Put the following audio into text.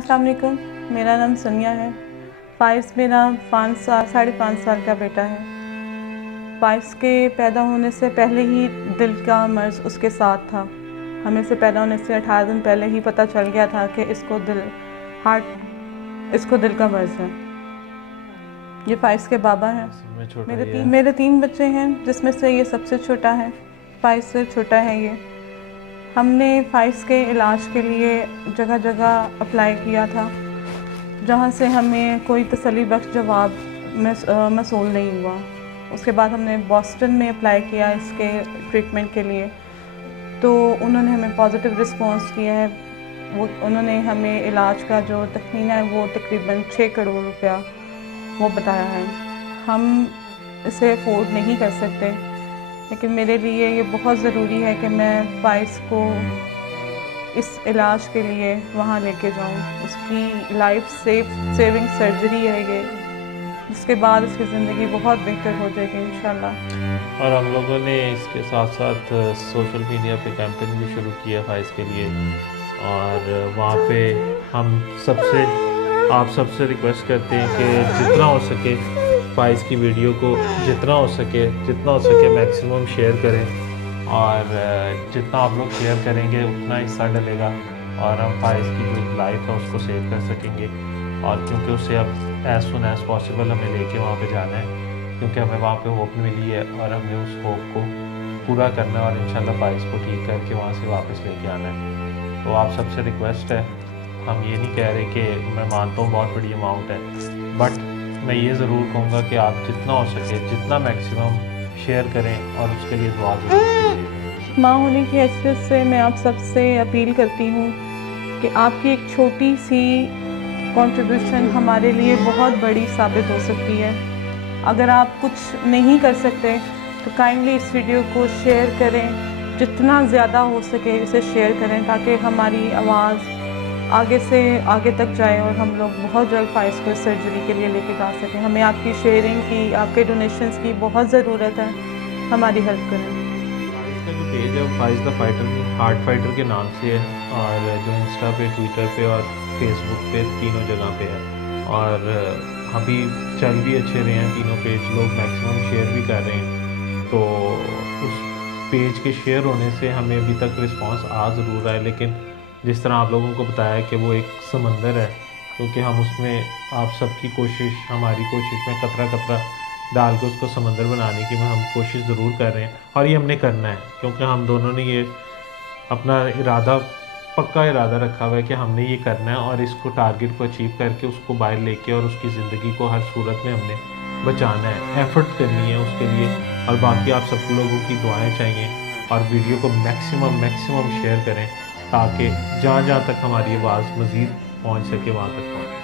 अस्सलाम वालेकुम, मेरा नाम सनिया है। फाइज़ मेरा 5.5 साल का बेटा है। फाइज़ के पैदा होने से पहले ही दिल का मर्ज़ उसके साथ था। हमें से पैदा होने से 18 दिन पहले ही पता चल गया था कि इसको दिल का मर्ज़ है। ये फाइज़ के बाबा हैं। मेरे 3 बच्चे हैं, जिसमें से ये सबसे छोटा है। फाइज़ से छोटा है ये। हमने फाइज़ के इलाज के लिए जगह जगह अप्लाई किया था, जहाँ से हमें कोई तसल्ली बख्श जवाब मौसूल नहीं हुआ। उसके बाद हमने बॉस्टन में अप्लाई किया इसके ट्रीटमेंट के लिए, तो उन्होंने हमें पॉजिटिव रिस्पांस किया है। उन्होंने हमें इलाज का जो तखमीना है वो तकरीबन 6 करोड़ रुपया वो बताया है। हम इसे अफोर्ड नहीं कर सकते, लेकिन मेरे लिए ये बहुत ज़रूरी है कि मैं फाइज़ को इस इलाज के लिए वहाँ लेके जाऊँ। उसकी लाइफ सेविंग सर्जरी है ये, जिसके बाद उसकी ज़िंदगी बहुत बेहतर हो जाएगी इंशाल्लाह। और हम लोगों ने इसके साथ साथ सोशल मीडिया पे कैंपेन भी शुरू किया फाइज़ के लिए, और वहाँ पे हम आप सबसे रिक्वेस्ट करते हैं कि जितना हो सके फाइज़ की वीडियो को जितना हो सके मैक्सिमम शेयर करें, और जितना आप लोग शेयर करेंगे उतना हिस्सा डलेगा और हम फाइज़ की जो लाइफ है उसको सेव कर सकेंगे। और क्योंकि उसे अब एज़ सुन एज़ पॉसिबल हमें लेके वहाँ पे जाना है, क्योंकि हमें वहाँ पे होप मिली है और हमें उस होप को पूरा करना है और इंशाल्लाह फाइज़ को ठीक करके वहाँ से वापस लेके आना है। तो आप सबसे रिक्वेस्ट है, हम ये नहीं कह रहे कि मैं मानता हूँ बहुत बड़ी अमाउंट है, बट मैं ये ज़रूर कहूँगा कि आप जितना हो सके जितना मैक्सिमम शेयर करें और उसके लिए दुआ ज़रूर कीजिए। माँ होने की हैसियत से मैं आप सबसे अपील करती हूँ कि आपकी एक छोटी सी कंट्रीब्यूशन हमारे लिए बहुत बड़ी साबित हो सकती है। अगर आप कुछ नहीं कर सकते तो काइंडली इस वीडियो को शेयर करें, जितना ज़्यादा हो सके इसे शेयर करें, ताकि हमारी आवाज़ आगे से आगे तक जाए और हम लोग बहुत जल्द फाइज़ को सर्जरी के लिए लेके जा सकें। हमें आपकी शेयरिंग की, आपके डोनेशंस की बहुत ज़रूरत है। हमारी हेल्प करें। इसका जो पेज है Faez the fighter, heart fighter के नाम से है, और जो इंस्टा पे, ट्विटर पे और फेसबुक पे तीनों जगह पे है। और अभी चल भी अच्छे रहे हैं तीनों पेज, लोग मैक्सिमम शेयर भी कर रहे हैं। तो उस पेज के शेयर होने से हमें अभी तक रिस्पांस आ ज़रूर रहा है, लेकिन जिस तरह आप लोगों को बताया कि वो एक समंदर है, क्योंकि हम उसमें आप सबकी कोशिश, हमारी कोशिश में कतरा कतरा डाल के उसको समंदर बनाने की हम कोशिश ज़रूर कर रहे हैं, और ये हमने करना है, क्योंकि हम दोनों ने ये अपना पक्का इरादा रखा हुआ है कि हमने ये करना है, और इसको टारगेट को अचीव करके उसको बाहर लेके और उसकी ज़िंदगी को हर सूरत में हमने बचाना है, एफ़र्ट करनी है उसके लिए। और बाकी आप सब लोगों की दुआएं चाहिए, और वीडियो को मैक्सिमम शेयर करें, ताकि जहाँ तक हमारी आवाज़ मज़ीद पहुँच सके वहाँ तक पहुँचे।